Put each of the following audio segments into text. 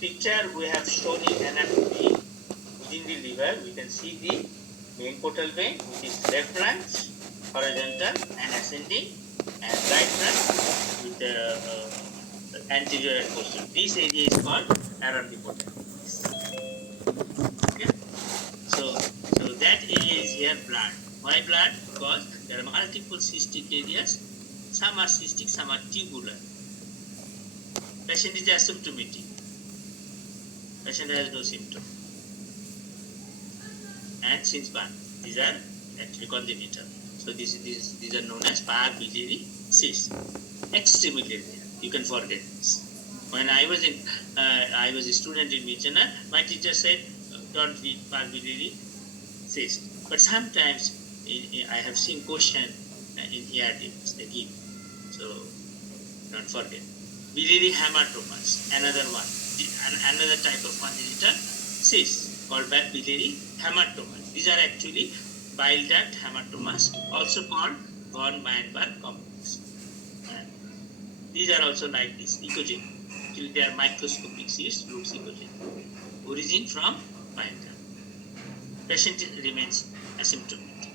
picture we have shown in anatomy within the liver. We can see the main portal vein, which is left branch, horizontal and ascending, and right branch with the anterior and posterior. This area is called around the portal. Okay. So that area is here blood. Why blood? Because there are multiple cystic areas. Some are cystic, some are tubular. Patient is asymptomatic. Patient has no symptom. And since birth, these are actually congenital. So these are known as parabiliary cysts. Extremely rare. You can forget this. When I was a student in Michana, my teacher said, don't read parabiliary cyst. But sometimes I have seen question in ERDs they give. So don't forget. Biliary hematomas, another one. Another type of congenital cyst called biliary hematomas. These are actually bile duct hematomas, also called von Weinberg complex. These are also like this, ecogenic. Actually, they are microscopic cysts, looks ecogenic. Origin from bile duct. Patient remains asymptomatic.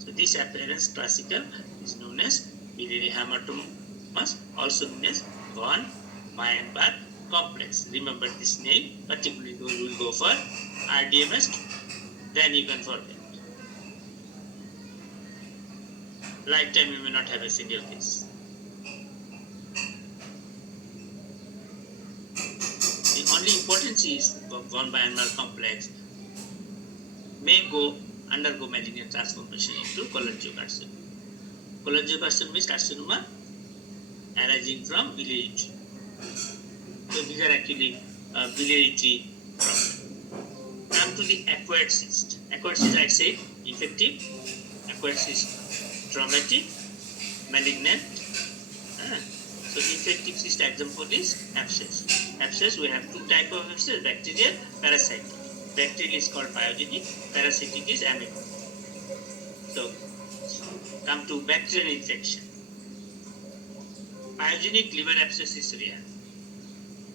So this appearance, classical, is known as biliary hematomas, also known as von Weinberg complex. Remember this name, particularly those who will go for RDMS, then you can forget. Lifetime you may not have a single case. The only importance is von Weinberg complex may undergo malignant transformation into cholangiocarcinoma. Cholangiocarcinoma is carcinoma arising from biliary tree. So these are actually biliary tree problems. Come to the acquired cyst. Acquired cyst, I said, infective. Acquired cyst, traumatic, malignant. So infective cyst example is abscess. Abscess, we have two types of abscess, bacterial, parasitic. Bacterial is called pyogenic, parasitic is amoebic. So come to bacterial infection. Pyogenic liver abscess is rare,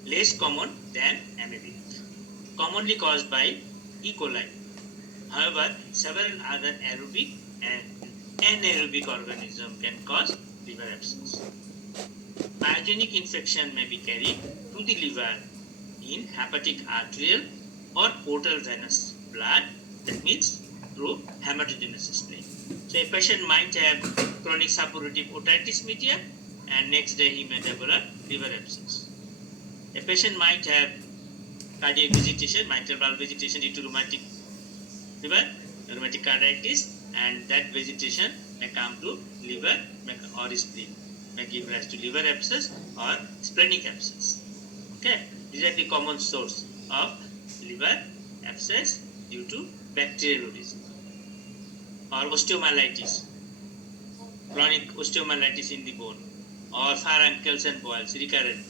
less common than amoebic, commonly caused by E. coli. However, several other aerobic and anaerobic organisms can cause liver abscess. Pyogenic infection may be carried to the liver in hepatic arterial or portal venous blood, that means through hematogenesis plane. So a patient might have chronic suppurative otitis media and next day he may develop liver abscess. A patient might have cardiac vegetation, mitral valve vegetation due to rheumatic fever, rheumatic carditis, and that vegetation may come to liver or spleen, may give rise to liver abscess or splenic abscess. Okay, these are the common source of liver abscess due to bacterial origin. Or osteomyelitis, chronic osteomyelitis in the bone, or furuncles and boils, recurrent.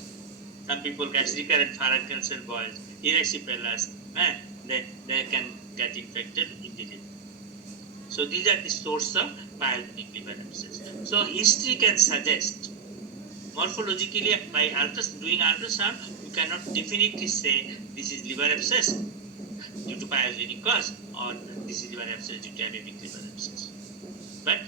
Some people get recurrent furuncles and boils, erysipelas, they can get infected in the liver. So these are the source of pyogenic liver abscess. So history can suggest, morphologically by doing ultrasound, you cannot definitely say this is liver abscess due to pyogenic cause or this is liver abscess due to amoebic liver abscess. But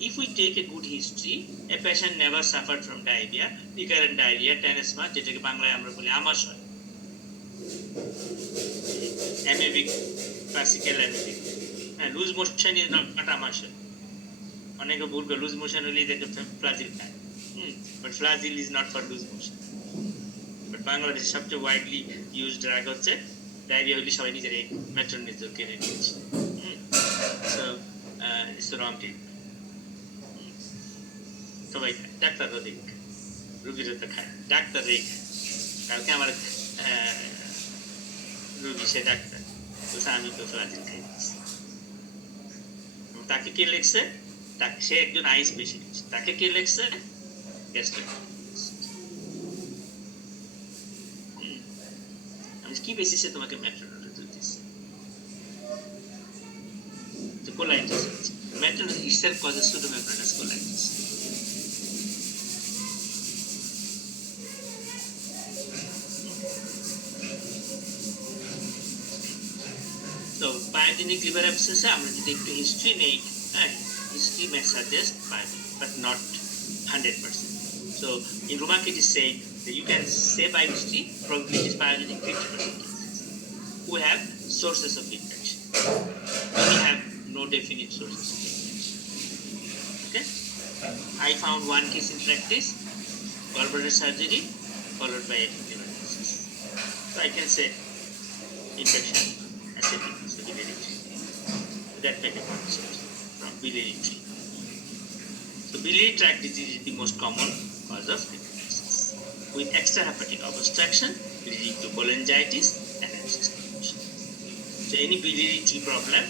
if we take a good history, a patient never suffered from diarrhea, recurrent diarrhea, tenesma, যেটাকে বাংলায় আমরা বলি আমাশয়, amoebic, classical amoebic. Loose motion is not আমাশয়. অনেকে বলবে loose motion হলেই দেখে flagyl খায়. But flagyl is not for loose motion. But বাংলাদেশে সবচেয়ে widely used drug হচ্ছে diarrhea হলে সবাই নিজের এই metronidazole কিনে নিয়েছে. So it's the wrong thing. সবাই খায়, ডাক্তারও দেখ, রুগীরা তো খায়, ডাক্তারই খায়। কালকে আমার রুগী সে ডাক্তার, বলছে আমি তো ফ্লাজিল খাই দিচ্ছি। তাকে কে লিখছে? সে একজন আই স্পেশালিস্ট, তাকে কে লিখছে? আমি কি বেসিসে তোমাকে মেট্রোনোডাজল দিচ্ছি? কোলাইটিস আছে, মেট্রোনোডাজল itself causes pseudomembranous colitis. pyogenic liver abscess আমরা যদি একটু হিস্ট্রি নেই, হ্যাঁ, history may suggest pyogenic but not 100%. So in Rumak it is said that you can say by history probability is pyogenic 50% cases who have sources of infection. Many have no definite sources of infection. Okay, I found one case in practice, gallbladder surgery followed by liver abscess. So I can say infection acidic, so biliary tree. That may be one source from biliary tree. So biliary tract disease is the most common cause of liver abscess, with extrahepatic obstruction leading to cholangitis and abscess formation. So any biliary tree problem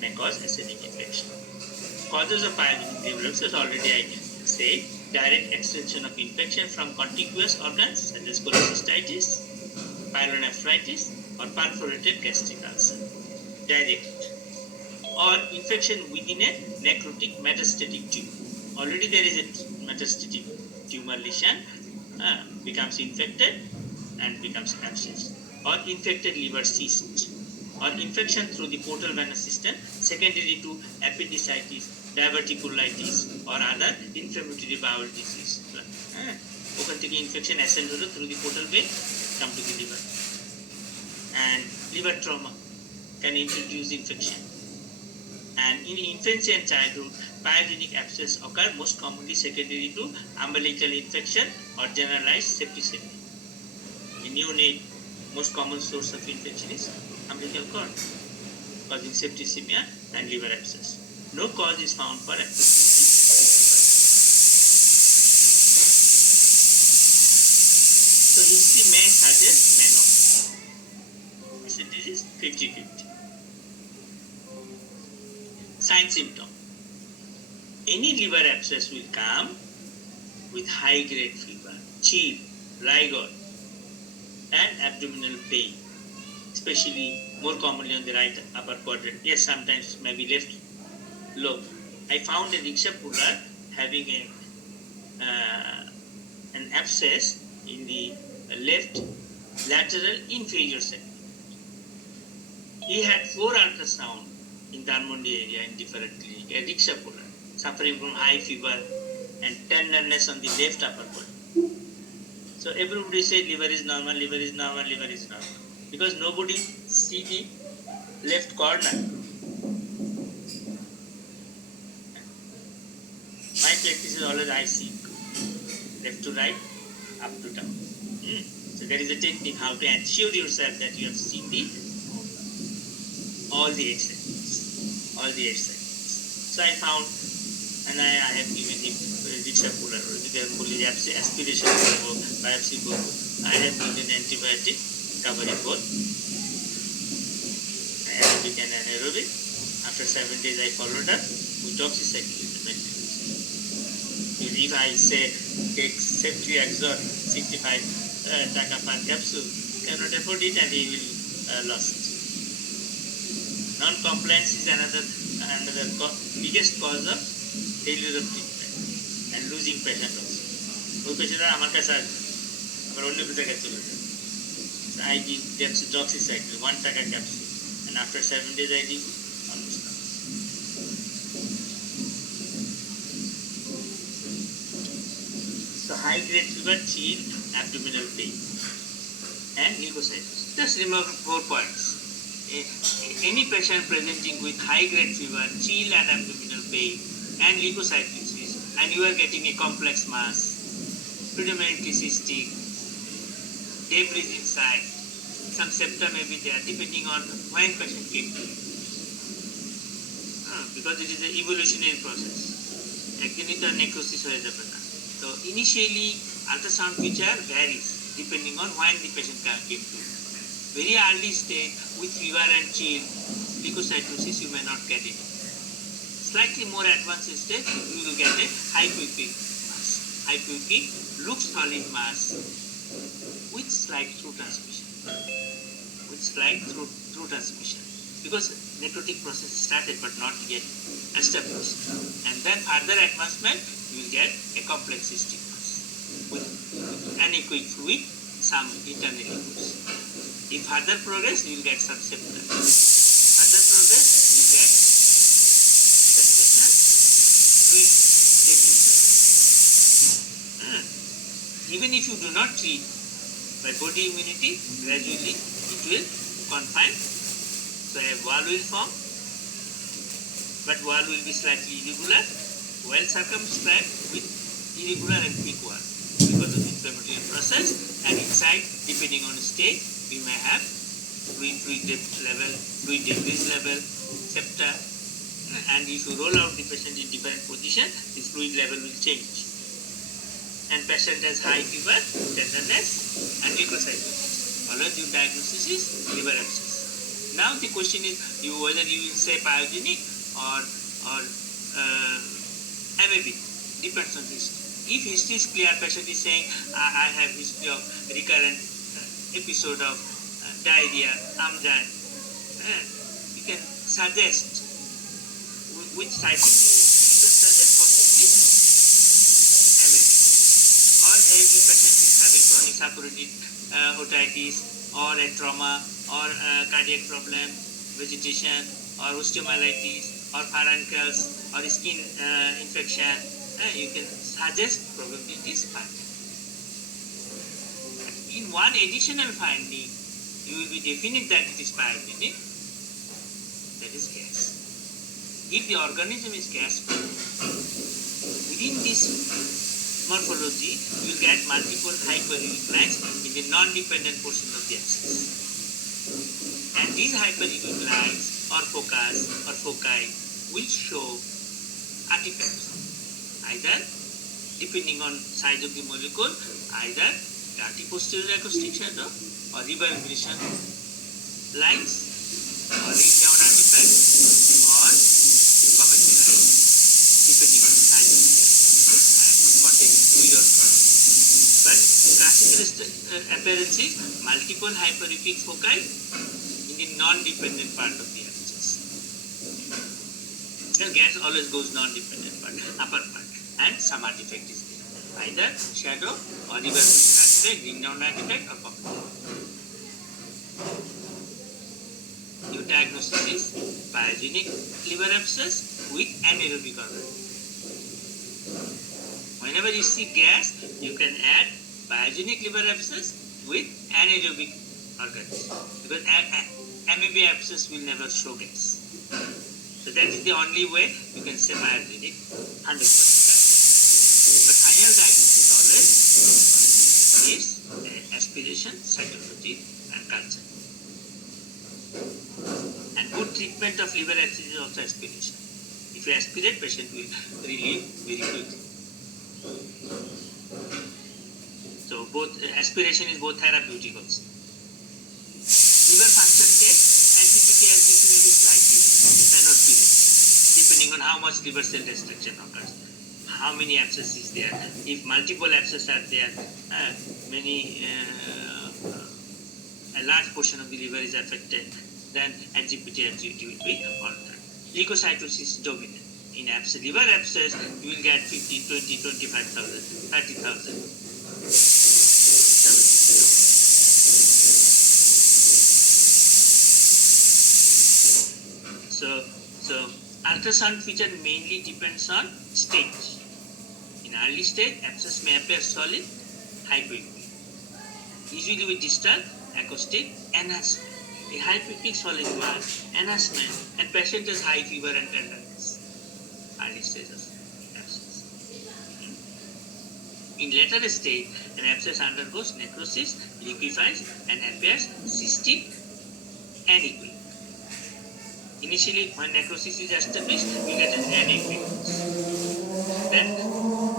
may cause acidic infection. Causes of pyogenic liver abscess, already I said, direct extension of infection from contiguous organs such as cholecystitis, pyelonephritis, or perforated gastric ulcer. Direct. Or infection within a necrotic metastatic tumor. Already there is a metastatic tumor lesion, becomes infected and becomes abscess. Or infected liver cyst. Or infection through the portal venous system secondary to appendicitis, diverticulitis, or other inflammatory bowel disease. ওখান থেকে infection ascend হলো through the portal vein, come to the liver. And liver trauma can introduce infection. And in infancy and childhood, pyogenic abscess occur most commonly secondary to umbilical infection or generalized septicemia. In neonate, most common source of infection is umbilical cord, causing septicemia and liver abscess. No cause is found for approximately 50%. So history may suggest, may not. Percentage is 50-50. Sign symptom. Any liver abscess will come with high grade fever, chill, rigor, and abdominal pain, especially more commonly on the right upper quadrant. Yes, sometimes maybe left lobe. I found a rickshaw puller having an abscess in the left lateral inferior segment. He had 4 ultrasound in Dhanmondi area in different clinic, a rickshaw puller, suffering from high fever and tenderness on the left upper quadrant. So everybody said liver is normal, liver is normal, liver is normal. Because nobody see the left corner. My practice is always I see left to right, up to down. So there is a technique how to ensure yourself that you have seen all the 8 segments. All the 8 segments. So I found, and I have given him rickshaw puller, or aspiration biopsy book. I have given antibiotic covering both aerobic and anaerobic. After 7 days I followed up with doxycycline maintenance. If I say take ceftriaxone 65 taka per capsule, cannot afford it and he will lose it. Non-compliance is another biggest cause of failure of treatment and losing patient also. ওই পেশেন্টরা আমার কাছে আসবে, আবার অন্য জায়গায় চলে যাবে. I give doxycycline 1 taka capsule, and after 7 days I give almost nothing. So high grade fever, chill, abdominal pain, and leukocytosis. Just remember 4 points. Any patient presenting with high grade fever, chill and abdominal pain, and leukocytosis, and you are getting a complex mass, predominantly cystic, debris inside, some septa may be there depending on when patient came to you. Because it is an evolutionary process. একদিনই তো necrosis হয়ে যাবে না. So initially ultrasound feature varies depending on when the patient came to you. Very early stage with fever and chill, leukocytosis you may not get it. Slightly more advanced stage you will get a hypoepic mass. Hypoepic looks solid mass with slight through transmission. Because necrotic process started but not yet established. And then further advancement you will get a complex cystic mass with anechoic fluid, some internally loose. In further progress you will get some septa. Further progress Even if you do not treat by body immunity, gradually it will confine. So a wall will form, but wall will be slightly irregular, well circumscribed with irregular and thick wall because of inflammatory process. And inside, depending on stage, we may have fluid depth level, fluid debris level, septa, and if you roll out the patient in different position, this fluid level will change. And patient has high fever, tenderness, and leukocytosis. Always your diagnosis is liver abscess. Now the question is whether you will say pyogenic or MAB. Depends on history. If history is clear, patient is saying I have history of recurrent episode of diarrhea, amjan, you can suggest which cycle you can suggest possibly MAB. Or if the patient is having chronic suppurative otitis or a trauma or a cardiac problem, vegetation or osteomyelitis or furuncles or skin infection, you can suggest probability is high. In one additional finding, you will be definite that it is pyogenic, that is gas. If the organism is gas-full, within this morphology, you will get multiple hyperuric lines in the non-dependent portion of the abscess. And these hyperuric lines or foci will show artifacts, either depending on size of the molecule, either dirty posterior acoustic shadow or reverberation lines or ring down artifact or commentary lines, depending on the size of the and containing fluid or not. But classical appearance is multiple hyperuric foci in the non-dependent part of the abscess. The gas always goes non-dependent part, upper part, and some artifact is there, either shadow or reverberation artifact, ring down artifact or commentary. Your diagnosis is pyogenic liver abscess with anaerobic organism. Whenever you see gas, you can add pyogenic liver abscess with anaerobic organism, because MAB abscess will never show gas. So that is the only way you can say pyogenic 100%. But final diagnosis always is aspiration, cytology, and culture. And good treatment of liver abscess is also aspiration. If you aspirate, patient will relieve very quickly. So both aspiration is both therapeutic also. Liver function test, NCT-KLGC may be slightly different, may not be different, depending on how much liver cell destruction occurs, how many abscesses there. If multiple abscesses are there, a large portion of the liver is affected, then NGPT activity will be altered. Leukocytosis dominant. In liver abscess, you will get 50, 20, 25,000, 30,000. So ultrasound feature mainly depends on stage. In early stage, abscess may appear solid, hypoechoic. Usually with distal acoustic enhancement. A hypoechoic solid one, enhancement, and patient has high fever and tenderness. Early stage of abscess. In later stage, an abscess undergoes necrosis, liquefies, and appears cystic and echoic. Initially, when necrosis is established, we get an anechoic. Then,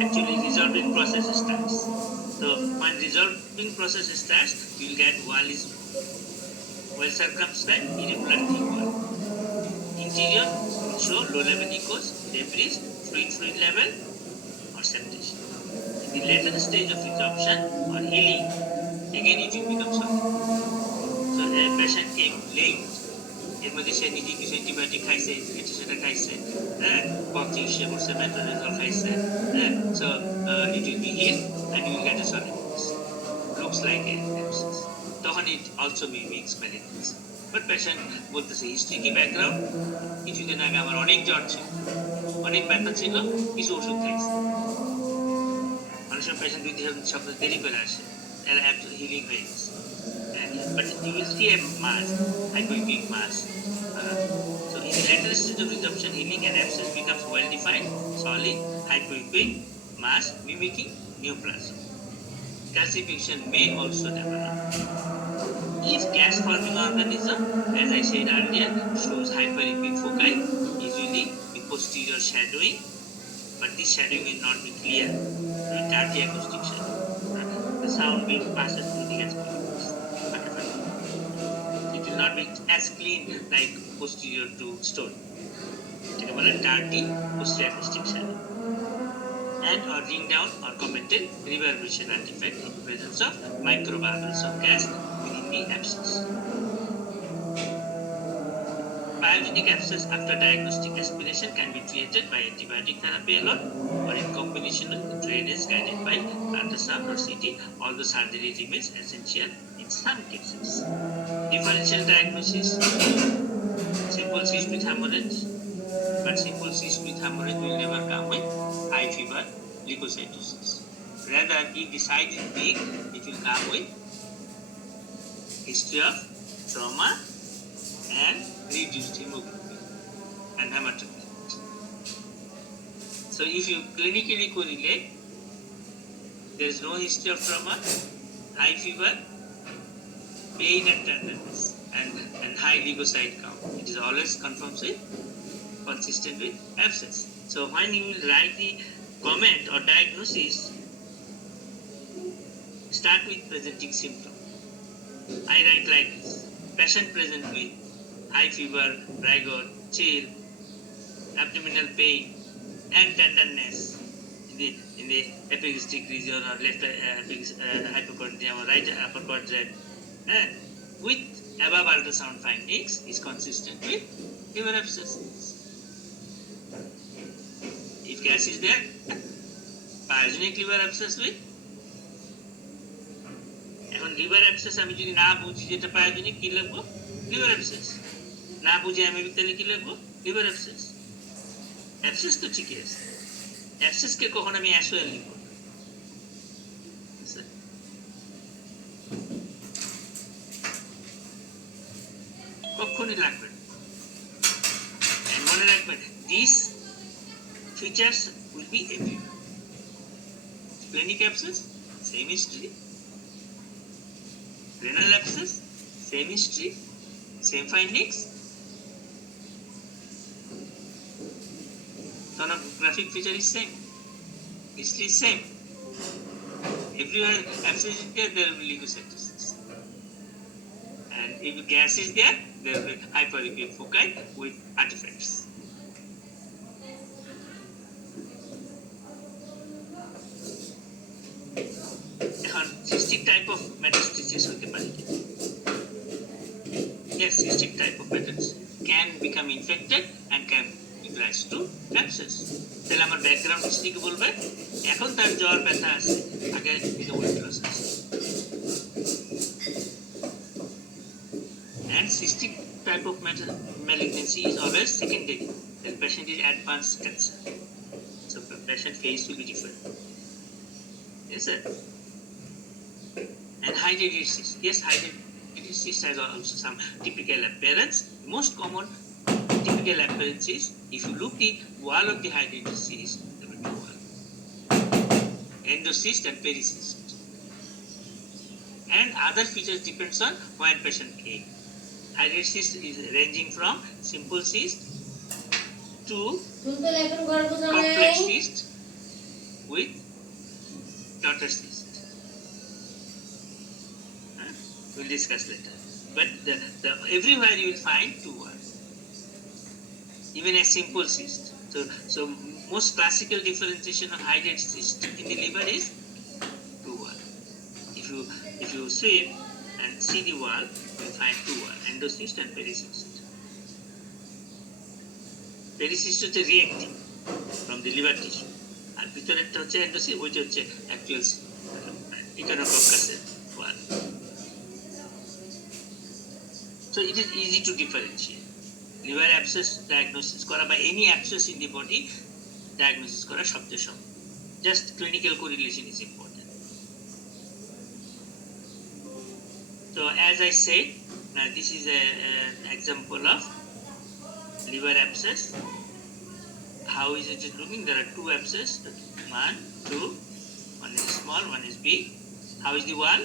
actually, resolving process starts. So, when resolving process starts, you will get wall is well circumscribed, irregular thick wall. Interior will show low level echoes, debris, fluid level, or septation. In the later stage of resorption or healing, again it will become solid. So, a patient came late. এর মধ্যে সে নিজে কিছু অ্যান্টিবায়োটিক খাইছে, এটা সেটা খাইছে, কফ চিকিৎসা করছে, মেট্রোনেজল খাইছে, so it will be healed and you will get a solid dose. Looks like an abscess. তখন it also mimics malignancy. But patient বলতেছে হিস্ট্রি কি ব্যাকগ্রাউন্ড, কিছুদিন আগে আমার অনেক জ্বর ছিল, অনেক ব্যথা ছিল, কিছু ওষুধ খাইছে। অনেক সময় পেশেন্ট 2-3 সপ্তাহ দেরি করে আসে, এরা হিলিং হয়ে গেছে। But you will see a mass, hypoechoic mass. So in the later stage of resorption, healing and abscess becomes well-defined, solid, hypoechoic mass mimicking neoplasm. Calcification may also develop. If gas-forming organism, as I said earlier, shows hyperechoic foci, usually with posterior shadowing, but this shadowing will not be clear during dirty acoustic shadow. The sound wave passes through the gas molecules. It will not be as clean like posterior to stone. এটাকে বলে dirty posterior acoustic shadow. And or ring down or commented reverberation artifact in the presence of microbubbles of gas within the abscess. Pyogenic abscess after diagnostic aspiration can be treated by antibiotic therapy alone or in combination with drainage guided by ultrasound or CT, although surgery remains essential in some cases. Differential diagnosis: simple cyst with hemorrhage, but simple cyst with hemorrhage will never come with high fever, leukocytosis. Rather, if the size is big, it will come with history of trauma and reduced hemoglobin and hematocrit. So if you clinically correlate, there is no history of trauma, high fever, pain and tenderness, and high leukocyte count, it is always confirmed with consistent with abscess. So when you will write the comment or diagnosis, start with presenting symptom. I write like this: patient present with high fever, rigor, chill, abdominal pain and tenderness in the epigystic region or left hypochondrium or right upper quadrant, with above ultrasound findings is consistent with liver abscess. If gas is there, pyogenic liver abscess with, এখন liver abscess আমি যদি না বুঝি যেটা পায়োজেনিক, কি লিখবো? Liver abscess. না বুঝে আমি তাহলে কি লিখবো? Liver abscess. অ্যাবসেস তো ঠিকই আছে, অ্যাবসেসকে কখন আমি অ্যাসোয়াল লিখবো? কখনই লাগবে না। মনে রাখবেন, this features will be everywhere. Splenic abscess, same history. Renal abscess, same history, same findings. Sonographic feature is same, history is same. Everywhere abscess is there, there will be leukocytosis. And if gas is there, there will be hyperechoic foci with artifacts. এখন cystic type of metastasis হতে পারে কি? Yes, cystic type of metastasis can become infected and can give rise to abscess. তাহলে আমার background history কি বলবে? এখন তার জ্বর ব্যথা আছে, আগে থেকে ওয়েট লস আছে। And cystic type of malignancy is always secondary. The patient is advanced cancer, so the patient phase will be different. Yes, sir. And hydrated cyst. Yes, hydrated cyst has also some typical appearance. Most common typical appearance is, if you look the wall of the hydrated cyst, there will be two walls: endocyst and pericyst. And other features depends on when patient came. Hydrated cyst is ranging from simple cyst to complex cyst with daughter cyst. We'll discuss later. But everywhere you will find two words, even a simple cyst. So most classical differentiation of hydrated cyst in the liver is two words. If you sweep and see the wall, you will find two words: endocyst and pericyst. Pericyst হচ্ছে reacting from the liver tissue, আর ভিতরেরটা হচ্ছে endocyst, ওইটা হচ্ছে actual Echinococcus wall. So it is easy to differentiate. Liver abscess diagnosis করা বা any abscess in the body diagnosis করা সবচেয়ে সহজ। Just clinical correlation is important. So as I said, now this is an example of liver abscess. How is it looking? There are two abscess, one, two, one is small, one is big. How is the wall?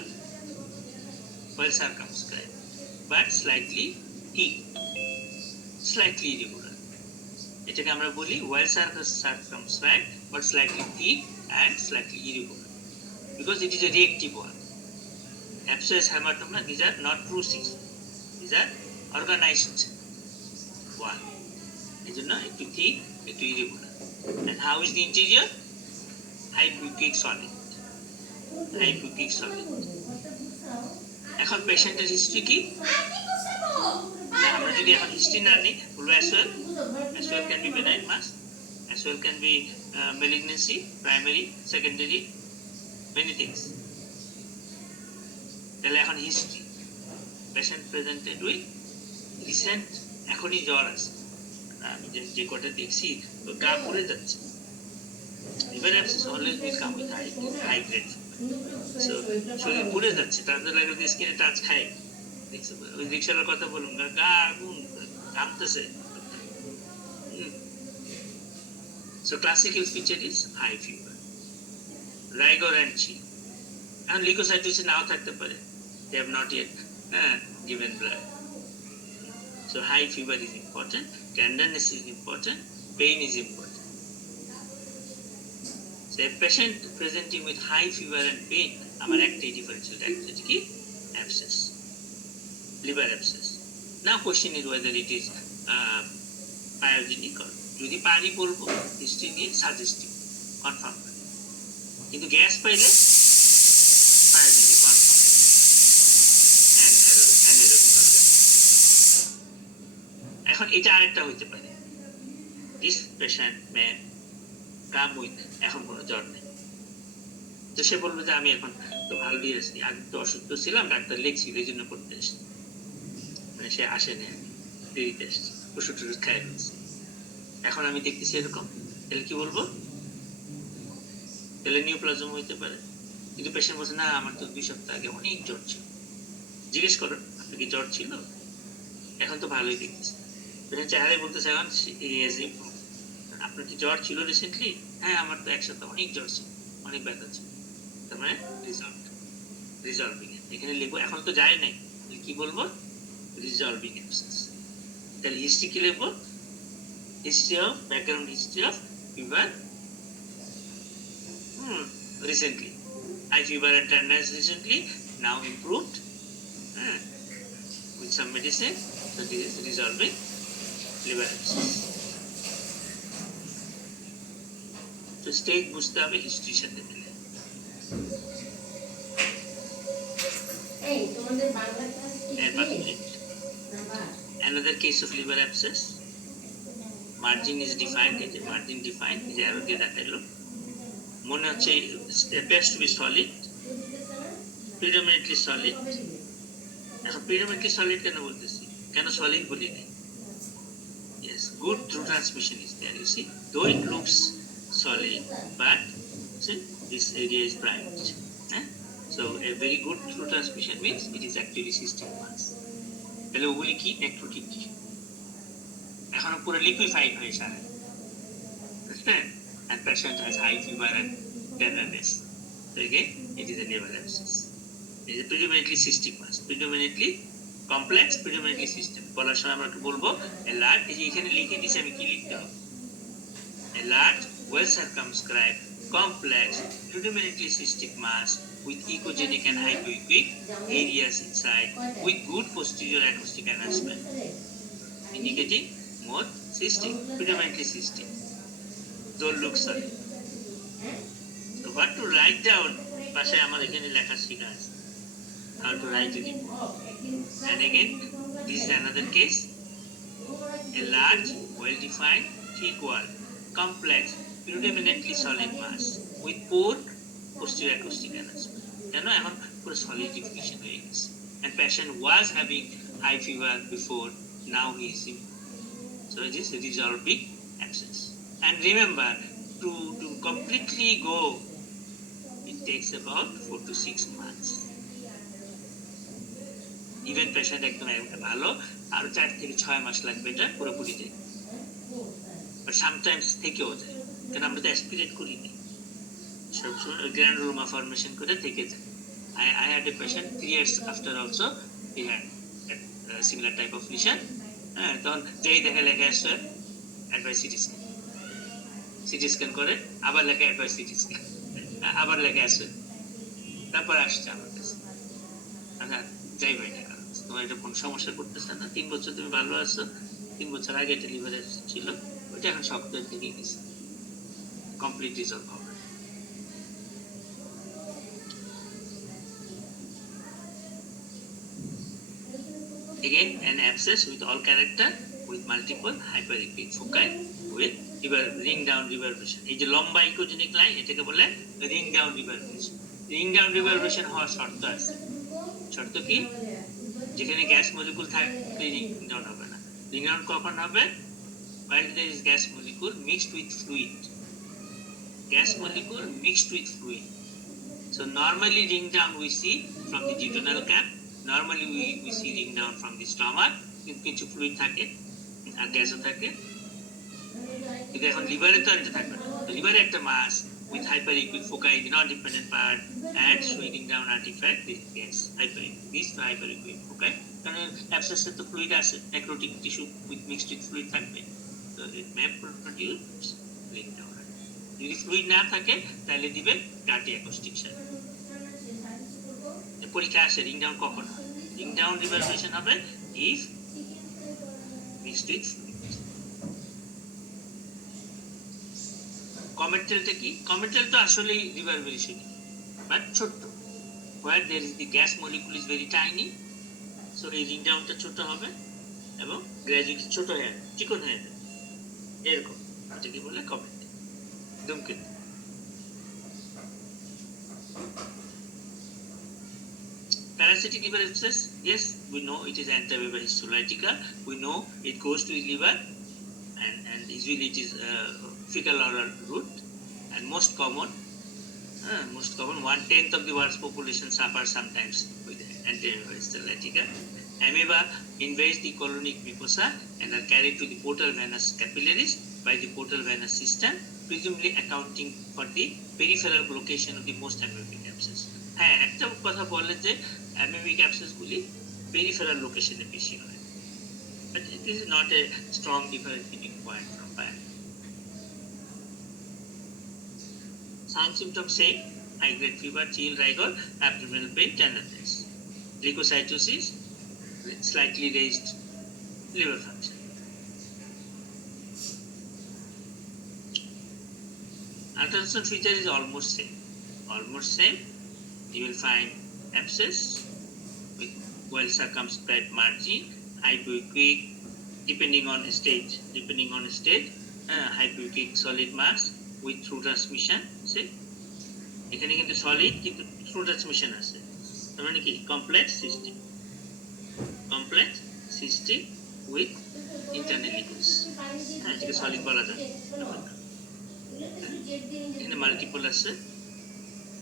Well circumscribed, but slightly thick, slightly irregular. এটাকে আমরা বলি well circumscribed but slightly thick and slightly irregular because it is a reactive wall. Abscess hematoma, these are not truces, these are organized wall. এই জন্য একটু thick, একটু irregular. And how is the interior? Hypoechoic solid. Hypoechoic solid. এখন পেশেন্টের হিস্ট্রি কি? আমরা যদি এখন হিস্ট্রি না নিই, বলবো as well can be benign mass, as well can be malignancy, primary, secondary, many things. তাহলে এখন history, patient presented with recent, এখনই জ্বর আছে, আমি যে কটা দেখছি গা পুড়ে যাচ্ছে। Liver abscess always will come with high grade, so শরীর পুড়ে যাচ্ছে, তাদের লাগে যে স্কিনে টাচ খায়, ওই রিক্সার কথা বলুন, গা আগুন ঘামতেছে। So classical feature is high fever, rigor and chill. And leukocytosis now থাকতে পারে, they have not yet given blood. So high fever is important, tenderness is important, pain is important. So a patient presenting with high fever and pain, আমার একটাই differential diagnosis কি? Abscess, liver abscess. Now question is whether it is pyogenic or, যদি পারি বলবো হিস্ট্রি দিয়ে suggestive confirm করে, কিন্তু গ্যাস পাইলে পায়োজেনিক কনফার্ম অ্যানারোবিক হবে। এখন এটা আরেকটা হইতে পারে, this patient may come with, এখন কোনো জ্বর নেই, তো সে বলবে যে আমি এখন তো ভালোই আছি, আগে তো অসুস্থ ছিলাম, ডাক্তার লিখছিল এই জন্য করতে এসছি, মানে সে আসেনি, দেরিতে এসছে, ওষুধ টষুধ খাই ফেলছে, এখন আমি দেখতেছি এরকম, তাহলে কি বলবো? তাহলে নিউপ্লাজম হইতে পারে। কিন্তু পেশেন্ট বলছে না আমার তো 2 সপ্তাহ আগে অনেক জ্বর ছিল, জিজ্ঞেস করো আপনি কি জ্বর ছিল? এখন তো ভালোই দেখতেছে, পেশেন্ট চেহারায় বলতেছে এখন আপনার কি জ্বর ছিল রিসেন্টলি? হ্যাঁ আমার তো 1 সপ্তাহ অনেক জ্বর ছিল, অনেক ব্যথা ছিল। তার মানে রিজলভিং, এখানে লিখবো, এখন তো যায় নাই, কি বলবো? Resolving abscess. তাহলে হিস্ট্রি কি লিখবো? History of, background history of fever recently, high fever and tenderness recently, now improved with some medicine, so this is resolving liver abscess. So stage বুঝতে হবে হিস্ট্রির সাথে মিলে। Another case of liver abscess, margin is defined, এই যে margin defined, এই যে arrow দিয়ে দেখাইলো, মনে হচ্ছে appears to be solid, predominantly solid। এখন predominantly solid কেন বলতেছি, কেন solid বলি নাই? Yes, good through transmission is there, you see, though it looks solid, but see, this area is primed. So a very good through transmission means it is actually cystic mass. তাহলে ওগুলি কি? Necrotic tissue, এখনো পুরো লিকুইফাইড হয়ে সারা, and patient has high fever and tenderness, so again it is a liver abscess. It is a predominantly cystic mass, predominantly complex, predominantly systemic. বলার সময় আমরা বলবো a large, এই যে এখানে লিখে দিছি আমি, কি লিখতে হবে? A large, well circumscribed, complex, predominantly cystic mass with echogenic and hypoechoic areas inside, with good posterior acoustic enhancement, indicating more cystic, predominantly cystic, though looks solid. So what to write down? পাশে আমার এখানে লেখা শেখা আছে, how to write a report. And again, this is another case, a large, well-defined, thick wall, complex, predominantly solid mass with poor posterior acoustic enhancement. কেন? এখন পুরো solidification হয়ে গেছে, and patient was having high fever before, now he is improved. So it is resolving abscess. And remember, to completely go, it takes about 4 to 6 months. Even patient একদম ভালো, আরো 4 থেকে 6 মাস লাগবে এটা পুরোপুরি যায়, বাট সামটাইমস থেকেও যায়, কারণ আমরা তো অ্যাসপিরেট করি না, সবসময় গ্র্যানুলোমা ফর্মেশন করে থেকে যায়। I had a patient 3 years after also he had a similar type of lesion. তখন যেই দেখে লেখা আসছে অ্যাডভাইস সিটি স্ক্যান করে, আবার লেখা অ্যাডভাইস সিটি স্ক্যান, আবার লেখা আসছে, তারপর আসছে আমার কাছে, আচ্ছা যাই ভাই না, কারণ তোমার এটা কোনো সমস্যা করতেছে না, 3 বছর তুমি ভালো আছো, 3 বছর আগে এটা লিভারে ছিল, ওইটা এখন শক্ত থেকে গেছে, কমপ্লিট রিজলভ হবে। Again, an abscess with all character with multiple hyperechoic foci with ring down reverbation. এই যে লম্বা ইকোজেনিক লাইন, এটাকে বলে রিং ডাউন রিভারবেশন। রিং ডাউন রিভারবেশন হওয়ার শর্ত আছে। শর্ত কি? যেখানে গ্যাস মলিকুল থাকলে রিং ডাউন হবে না। রিং ডাউন কখন হবে? While there is gas molecule mixed with fluid. Gas molecule mixed with fluid. So normally ring down we see from the duodenal cap. Normally we see ring down from the stomach. কিছু ফ্লুইড থাকে আর গ্যাসও থাকে, কিন্তু এখন লিভারে তো এটা থাকবে না। লিভারে একটা মাস with hyperechoic foci in the non-dependent part and showing down artifact this gas hyperechoic, this hyperechoic foci, কারণ অ্যাবসেসে তো ফ্লুইড আছে, necrotic tissue with mixed with fluid থাকবে, so it may produce ring down. যদি ফ্লুইড না থাকে তাহলে দিবে ডার্টি অ্যাকোস্টিক শাক। পরীক্ষা আসে রিং ডাউন কখন হয়? রিং ডাউন রিভারবেশন হবে if mixed with fluid. কমেন্টালটা কি? কমেন্টাল তো আসলে রিভারবেশন বাট ছোট, where there is the gas molecule is very tiny, so এই রিং ডাউনটা ছোট হবে এবং গ্র্যাজুয়ালি ছোট হয়ে যাবে, চিকন হয়ে যাবে, এরকম। এটাকে বলে কমেন্টাল। ধূমকেতু। Parasitic liver abscess, yes, we know it is anti-Weber histolytica. We know it goes to the liver, and usually it is fecal oral route, and most common 1/10 of the world's population suffers sometimes with anti-Weber histolytica. Amoeba invades the colonic mucosa and are carried to the portal venous capillaries by the portal venous system, presumably accounting for the peripheral location of the most amoebic abscess. হ্যাঁ, একটা কথা বলে যে amoebic abscess গুলি peripheral লোকেশনে বেশি হয়, but this is not a strong differentiating point from biology. Sign symptoms say high grade fever, chill, rigor, abdominal pain, tenderness, leukocytosis, slightly raised liver function. Ultrasound feature is almost same. You will find abscess with well circumscribed margin, hypoechoic, depending on stage, hypoechoic solid mass with through transmission. See, এখানে কিন্তু solid কিন্তু through transmission আছে, তার মানে কি complex cystic with internal liquors, হ্যাঁ, এটাকে solid বলা যায়। এখানে multiple আছে,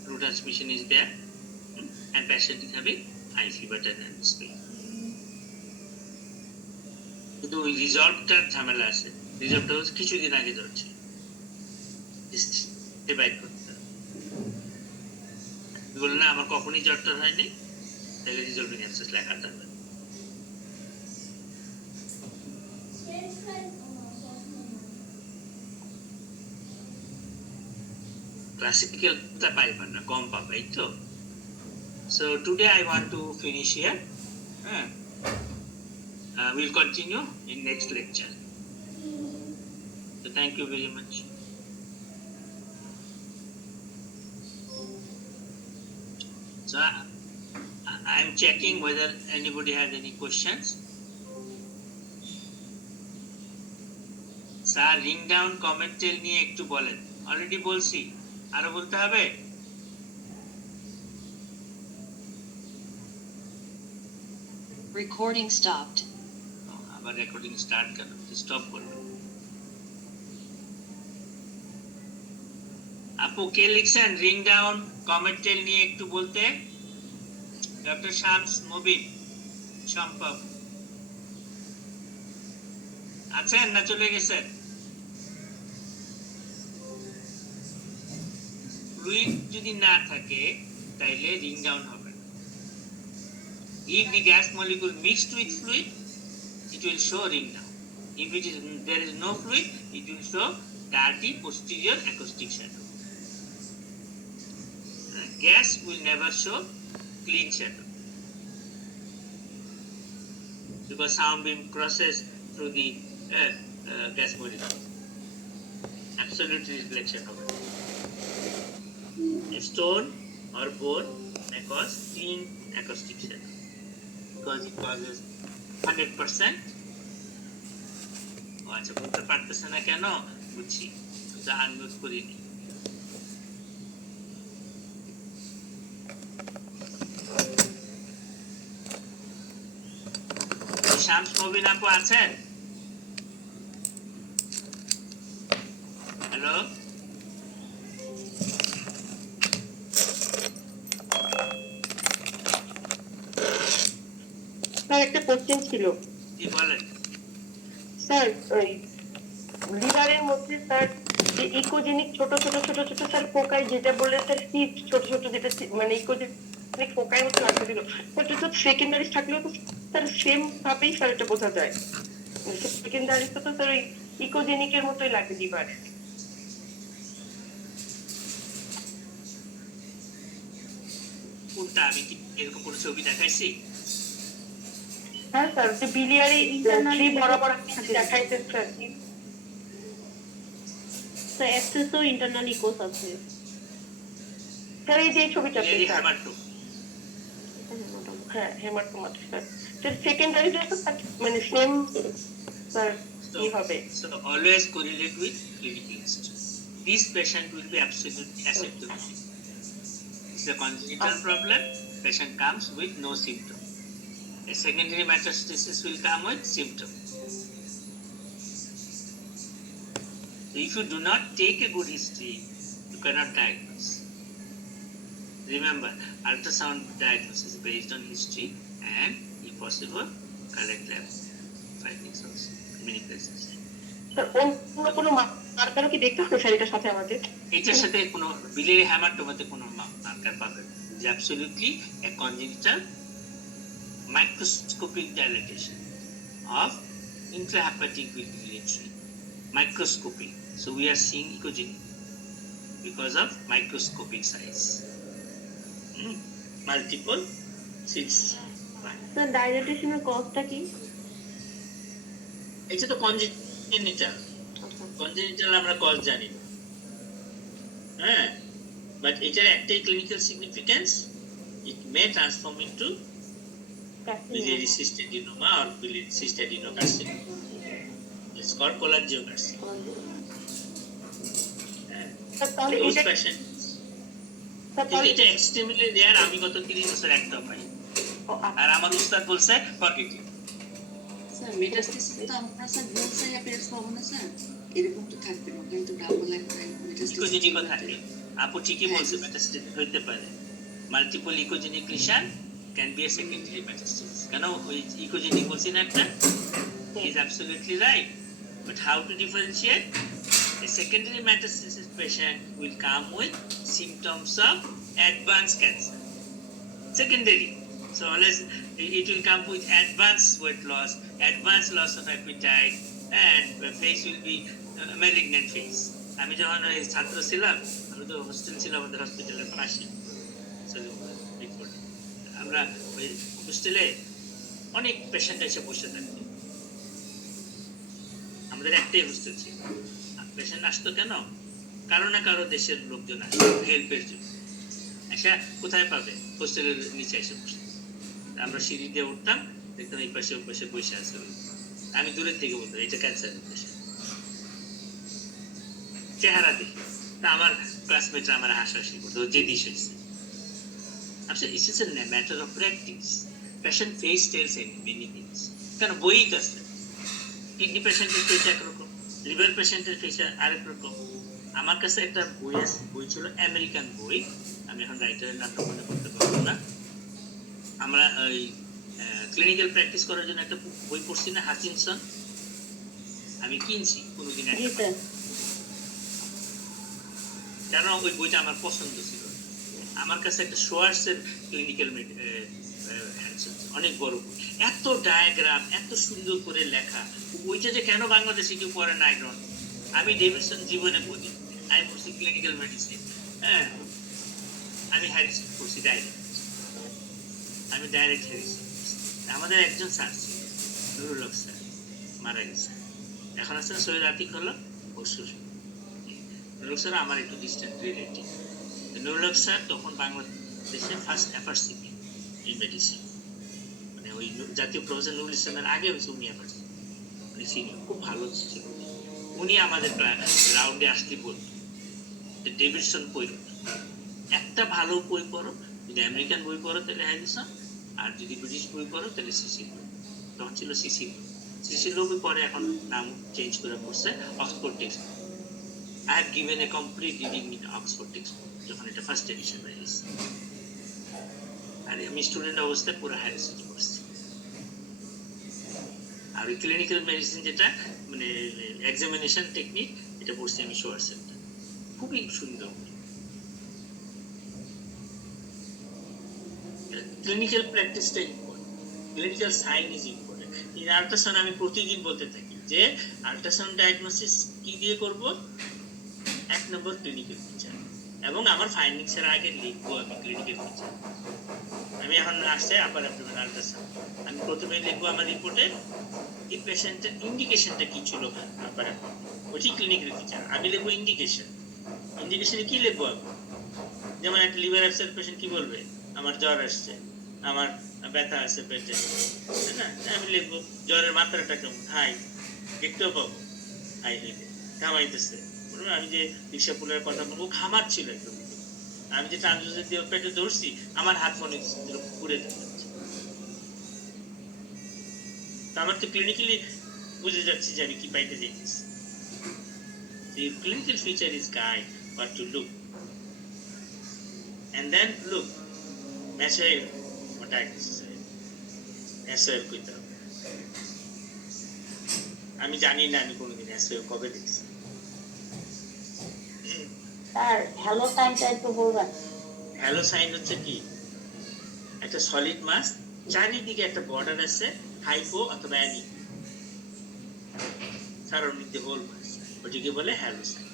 through transmission is there, and patient is having high fever, tenderness, pain. কিন্তু ওই রিজলভটার ঝামেলা আছে, রিজলভটা হচ্ছে কিছুদিন আগে ধরছে, ডিভাইড করতে বললো না আমার কখনই জ্বরটা হয়নি, তাহলে রিজলভিং অ্যাবসেস লেখা থাকবে। ক্লাসিক্যালটা পাইবেন না, কম পাবে, এই তো। So today I want to finish here. We'll continue in next lecture. So thank you very much. So I'm checking whether anybody has any questions. Sir, ring down comment tell নিয়ে একটু বলেন। অলরেডি বলছি, আরো বলতে হবে? Recording stopped. আবার recording start করো, স্টপ করো। আপু কে লিখছেন রিং ডাউন কমেট টেল নিয়ে একটু বলতে? ডক্টর শামস মুবিন সম্ভব আছেন না চলে গেছেন? ফ্লুইড যদি না থাকে তাইলে রিং ডাউন হবে না। If the gas molecule mixed with fluid, it will show ring down. If there is no fluid, it will show dirty posterior acoustic shadow. Gas will never show clean shadow because sound beam crosses through the gas molecule. Absolute reflection of it. A stone or bone may cause clean acoustic shadow because it causes 100%. আচ্ছা বলতে পারতেছে না কেন বুঝছি, যা আনমিউট করিনি। শামস মুবিন আপু আছেন? হ্যালো স্যার একটা কোশ্চেন ছিল। কি বলেন? স্যার ওই লিভারের মধ্যে স্যার যে ইকোজেনিক ছোট ছোট ছোট ছোট স্যার ফোকাই যেটা বললেন স্যার সিপ ছোট ছোট যেটা মানে ইকোজেনিক ফোকাই মতো লাগতেছিল, ওটা তো সেকেন্ডারি থাকলেও তো স্যার সেম ভাবেই স্যার এটা বোঝা যায়। সেকেন্ডারি তো স্যার ওই ইকোজেনিকের মতোই লাগে লিভারে। কোনটা আমি কি এরকম কোনো ছবি দেখাইছি? হ্যাঁ স্যার যে বিলিয়ারি থ্রি বরাবর দেখাইছে sir. So access or internal echoes আছে। স্যার এই যে ছবিটা বিলিয়ারি হেমাটোম। হ্যাঁ হেমাটোমা স্যার। স্যার সেকেন্ডারি মানে সেম স্যার কি হবে? So always correlate with clinical history. This patient will be absolutely asymptomatic. It's a congenital problem. Patient comes with no symptom. A secondary metastasis will come with symptom. If you do not take a good history, you cannot diagnose. Remember, ultrasound diagnosis based on history and, if possible, correct lab findings also. Many places. Sir অন্য কোনো মার্কারও কি দেখতে হবে স্যার এটার সাথে আমাদের? এটার সাথে কোনো বিলিয়ারি হেমাটোমাতে কোনো মার্কার পাবেন যে অ্যাবসলিউটলি এ congenital microscopic dilatation of intrahepatic biliary tree. Microscopic. So we are seeing echogenic because of microscopic size. Multiple seeds. Sir ডাইলেটেশনের কজটা কি? এটা তো কনজেনিটাল। কনজেনিটাল আমরা কজ জানি না, হ্যাঁ, বাট এটার একটাই clinical significance, it May transform into biliary cystadenoma or biliary cystadenocarcinoma. It's called cholangiocarcinoma. তাহলে Those এটা patients, তাহলে এটা এক্সট্রিমলি রেয়ার। আমি গত 30 বছর একটাও পাই, আর আমার উস্তাদ বলছে ফরগেট ইট। স্যার মেটাস্টেসিস তো আমরা স্যার বুলসাই অ্যাপিয়ার্স পাবো না স্যার, এরকম তো থাকবে না, কিন্তু ডাবল একটা মেটাস্টেসিস ইকোজেনিকও থাকে। আপু ঠিকই বলছে, মেটাস্টেসিস হইতে পারে। Multiple echogenic lesion can be a secondary metastasis. কেন ওই ইকোজেনিক বলছি না একটা? He is absolutely right. But how to differentiate? A secondary metastasis patient will come with symptoms of advanced cancer. Secondary. So unless it will come with advanced weight loss, advanced loss of appetite, and the face will be malignant face. আমি যখন ওই ছাত্র ছিলাম, আমি তো হোস্টেল ছিলাম আমাদের হসপিটালের পাশে, আমরা ওই হোস্টেলে অনেক পেশেন্ট এসে বসে থাকতো। আমাদের একটাই হোস্টেল ছিল। পেশেন্ট আসতো কেন? কারো না কারো দেশের লোকজন আসতো হেল্পের জন্য। এসে কোথায় পাবে? হোস্টেলের নিচে এসে বসতো। আমরা সিঁড়ি দিয়ে উঠতাম, দেখতাম এই পাশে ওই পাশে বসে আছে। আমি দূরের থেকে বলতাম এটা ক্যান্সারের পেশেন্ট, চেহারা দেখি। তা আমার ক্লাসমেটরা আমার হাসাহাসি করতো, যে দিশ হয়েছে। It is a matter of practice. Patient face tells many things. কেন বই আছে, কিডনি পেশেন্টের ফেস একরকম, লিভার পেশেন্টের ফেস আরেক রকম, আমার কাছে একটা বই ছিল, আমেরিকান বই, আমি এখন রাইটারের নামটা মনে করতে পারবো না। আমরা ওই ক্লিনিক্যাল প্র্যাকটিস করার জন্য একটা বই পড়ছি না, হাচিনসন, আমি কিনছি কোনোদিন জি একটা স্যার। কারণ ওই বইটা আমার পছন্দ ছিল। আমার কাছে একটা শোয়ার্সের ক্লিনিক্যাল অনেক বড় বই, এত ডায়াগ্রাম, এত সুন্দর করে লেখা। ওইটা যে কেন বাংলাদেশে কেউ পড়ে না, এখন আমি ডেভিডসন জীবনে পড়ি, আমি পড়ছি ক্লিনিক্যাল মেডিসিন, হ্যাঁ আমি হ্যারিসন পড়ছি ডাইরেক্ট, আমি ডাইরেক্ট হ্যারিসন। আমাদের একজন স্যার ছিল নুরুল হক স্যার, মারা গেছে, এখন আছেন সৈয়দ আতিক হলো ওর শ্বশুর। নুরুল স্যার আমার একটু ডিস্টেন্ট রিলেটিভ। নুরুল হক স্যার তখন বাংলাদেশে ফার্স্ট এফআরসিপি ইন মেডিসিন, মানে ওই জাতীয় প্রফেসর নুরুল ইসলামের আগে হয়েছে উনি এফআরসিপি, উনি সিনিয়র, খুব ভালো ছিল। উনি আমাদের রাউন্ডে আসতে বলতো ডেভিডসন পড়ো, একটা ভালো বই পড়ো, যদি আমেরিকান বই পড়ো তাহলে হ্যারিসন, আর যদি ব্রিটিশ বই পড়ো তাহলে সিসি। তখন ছিল সিসি, সিসি লোবই পরে এখন নাম চেঞ্জ করে পড়ছে Oxford text. I have given a complete reading in Oxford textbook যখন এটা ফার্স্ট এডিশন বেরিয়েছে, আর আমি স্টুডেন্ট অবস্থায় পুরো হ্যারিসন পড়ছি। আর ওই ক্লিনিক্যাল মেডিসিন যেটা মানে এক্সামিনেশন টেকনিক, এটা পড়ছি আমি শোয়ারসেনটা, খুবই সুন্দর। ক্লিনিক্যাল প্র্যাকটিসটা important, clinical sign is important. In ultrasound আমি প্রতিদিন বলতে থাকি যে আল্ট্রাসাউন্ড ডায়াগনোসিস কি দিয়ে করব, এক নম্বর ক্লিনিক্যাল ফিচার, এবং আমার ফাইন্ডিংস এর আগে লিখবো আমি ক্লিনিক্যাল ফিচার। আমি এখন আসছে আপার অ্যাবডোমেন আল্ট্রাসাউন্ড, আমি প্রথমে লিখবো আমার রিপোর্টে এই পেশেন্টের ইন্ডিকেশনটা কি ছিল আপার অ্যাবডোমেন, ওটি ক্লিনিক্যাল ফিচার। আমি লিখবো ইন্ডিকেশন, ইন্ডিকেশনে কি লিখবো আমি, যেমন একটা লিভার অ্যাবসেস পেশেন্ট কি বলবে, আমার জ্বর আসছে, আমার ব্যথা আছে পেটে, তাই না, আমি লিখবো জ্বরের মাত্রাটা কেমন, হাই, দেখতেও পাবো হাই হইলে, ঘামাইতেছে। আমি যে রিক্সা পুলের কথা বলবো, ঘামার ছিল একদম, আমি যে ট্রানজুসের দিয়ে পেটে ধরছি, আমার হাত মনে পুড়ে যাচ্ছে। আমার তো ক্লিনিক্যালি বুঝে যাচ্ছে যে আমি কি পাইতে যাইতেছি। The clinical feature is guide what to look, and then look natural or diagnosis natural কইতে হবে। আমি জানি না আমি কোনোদিন natural কবে দেখছি। স্যার হ্যালো সাইনটা একটু বলবেন? হ্যালো সাইন হচ্ছে কি, একটা সলিড মাস, চারিদিকে একটা বর্ডার আছে, হাইপো অথবা অ্যানি সারাউন্ডিং দ্য হোল মাস, ওটিকে বলে হ্যালো সাইন।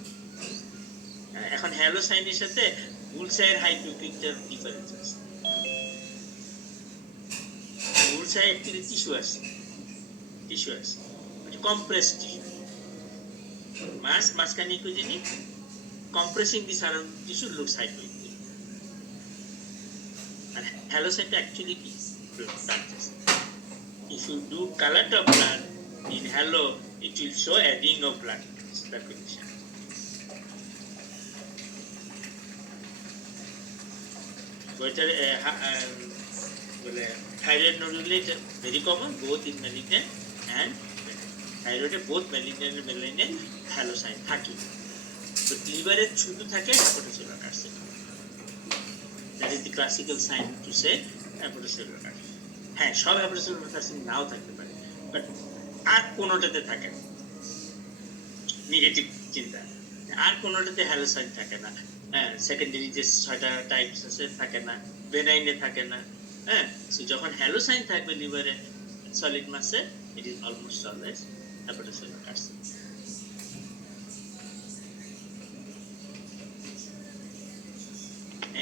এখন হ্যালো সাইনের সাথে বুলসাইয়ের হাইপোপিকটার ডিফারেন্স আছে। বুলসাই অ্যাকচুয়ালি টিস্যু আছে, ওটা কম্প্রেসড টিস্যু, মাঝখানে echogenic, compressing the surrounding tissue looks hypoic. And halocyte actually is blood test. If you do colored of blood in halo, it will show a ring of blood. That's the condition. Whether thyroid nodule very common both in malignant and thyroid both malignant and malignant halocyte থাকে। But liver শুধু থাকে hepatocellular carcinoma. That is the classical sign to say hepatocellular carcinoma. হ্যাঁ, সব hepatocellular carcinoma নাও থাকতে পারে, বাট আর কোনোটাতে থাকে না, নেগেটিভ চিন্তা, আর কোনোটাতে হ্যালোসাইন থাকে না। হ্যাঁ, সেকেন্ডারি যে 6টা টাইপস আছে থাকে না, বেনাইনে থাকে না। হ্যাঁ, সো যখন হ্যালোসাইন থাকবে লিভারে সলিড মাসে, it is almost always hepatocellular carcinoma.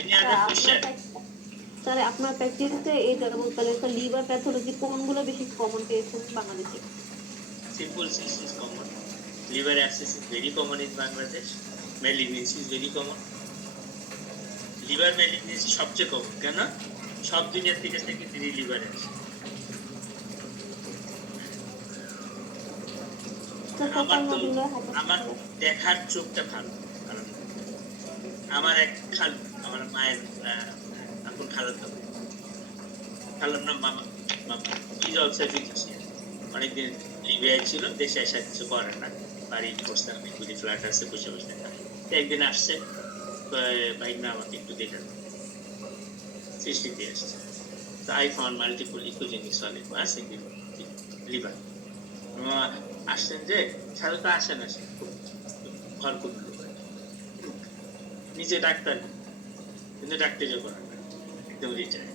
Any other question? Sir আপনার প্র্যাকটিসে এটা বলতে স্যার লিভার প্যাথোলজি কোনগুলো বেশি কমন পেয়েছেন বাংলাদেশে? Simple cyst is common. Liver abscess is very common in Bangladesh. Malignancy is very common. Liver malignancy সবচেয়ে কমন, কেন? সব দুনিয়ার থেকে সেকেন্ডারি লিভারে আসে। আমার দেখার চোখটা ভালো, কারণ আমার এক খালু, আমার মায়ের এখন খালাতো, খালার নাম মামা, ইজ অলসো এ ফিজিশিয়ান। অনেকদিন লিবিয়ায় ছিল, দেশে এসে কিছু করে না, বাড়ি বসে অনেকগুলি ফ্ল্যাট আছে, বসে বসে থাকে। তো একদিন আসছে, ভাই না আমাকে একটু দেখে সৃষ্টিতে আসছে। তো I found multiple ecogenic solid mass in the liver. আসছেন যে সাথে তো আসেন আসেন খুব ঘর করলো নিজে ডাক্তার কিন্তু ডাক্তার যখন একদম রিটায়ার।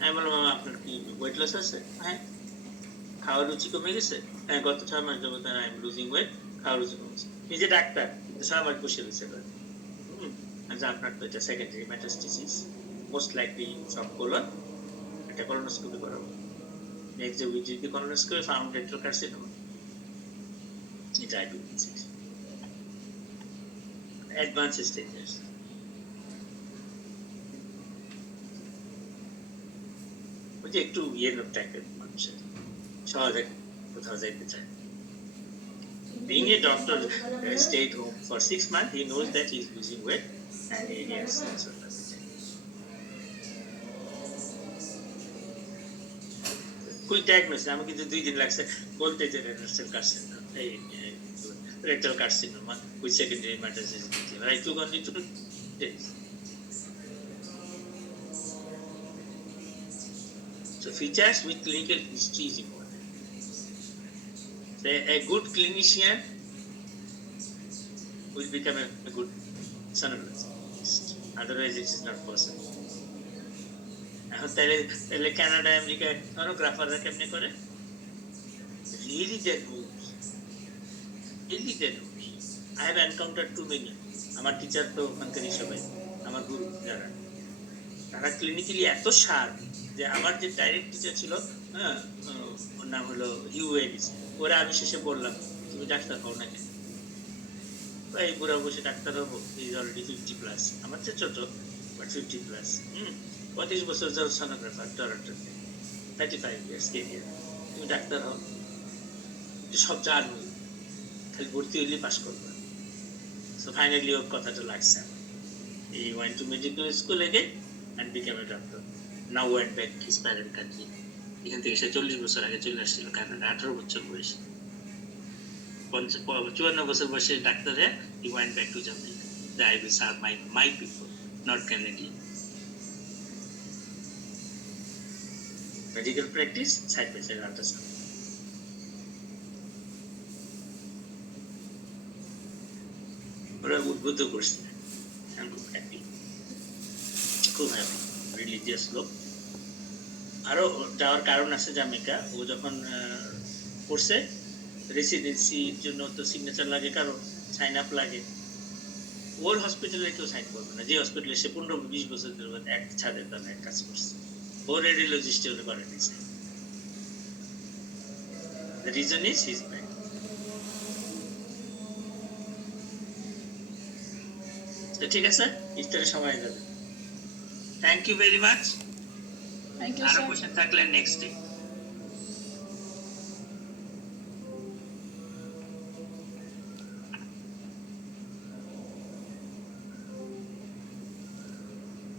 আমি বললাম মামা আপনার কি ওয়েট লস আছে? হ্যাঁ। খাওয়ার রুচি কমে গেছে? হ্যাঁ, গত 6 মাস যাবত আই এম লুজিং ওয়েট, খাওয়ার রুচি কমেছে। নিজে ডাক্তার কিন্তু 6 মাস বসে রয়েছে। আচ্ছা আপনার তো এটা সেকেন্ডারি মেটাস্টেসিস, মোস্ট লাইকলি সব কোলন, এটা কলোনোস্কোপি করাবো। Next day we did the colonoscopy, found rectal carcinoma. এটা I do অ্যাডভান্স স্টেজেস। ওই যে একটু টাইপের মানুষের সহজে কোথাও যাইতে চায়। Being a doctor, stayed home for 6 months, he knows that he is losing weight and he has sort of quick diagnosis. আমি কিন্তু 2 দিন লাগছে বলতে যে রেনাল কার্সিনোমা, এই rectal carcinoma with secondary metastasis. I took only 2 days. So features with clinical history is important. So a good clinician will become a good sonologist. Otherwise it is not possible. এখন তাহলে কানাডা আমেরিকায় সোনোগ্রাফাররা কেমনে করে? Really their moves. Really their moves. I have encountered too many. আমার টিচার তো ওখানকারই সবাই, আমার গুরু যারা, তারা ক্লিনিক্যালি এত শার্প যে আমার যে ডাইরেক্ট টিচার ছিল, হ্যাঁ, ওর নাম হলো হিউ এডিস, ওরা আমি শেষে বললাম তুমি ডাক্তার হও না কেন? এই বুড়া বসে ডাক্তার হবো, ইজ অলরেডি 50+, আমার চেয়ে ছোট বাট 50+, 25 বছর যাও সোনোগ্রাফার টরন্টোতে, 35 ইয়ার্স কেরিয়ার, তুমি ডাক্তার হও, সব জানো, খালি ভর্তি হইলে পাস করবে। সো ফাইনালি ওর কথাটা লাগছে। He went to medical school again and became a doctor. Now went back to his parent country. এখান থেকে সে 40 বছর আগে চলে আসছিল কানাডা, 18 বছর বয়সে, 54 বছর বয়সে ডাক্তার হয়ে he went back to Germany. I will serve my people, not Canadian. Medical practice, side by side ultrasound. ওরা উদ্বুদ্ধ করছে। I'm খুব হ্যাপি, খুব হ্যাপি। রিলিজিয়াস লোক। আরো যাওয়ার কারণ আছে জামিকা, ও যখন পড়ছে রেসিডেন্সির জন্য তো সিগনেচার লাগে, কারণ সাইন আপ লাগে। ওর হসপিটালে কেউ সাইন করবে না, যে হসপিটালে সে 15-20 বছর ধরে এক ছাদের তলায় কাজ করছে, ওর রেডিওলজিস্টে ওটা করে দিয়েছে। The reason is his mind. তো ঠিক আছে, ইফতারের সময় যাবে। Thank you very much. Thank you, আরো sir. কোশ্চেন থাকলে নেক্সট ডে।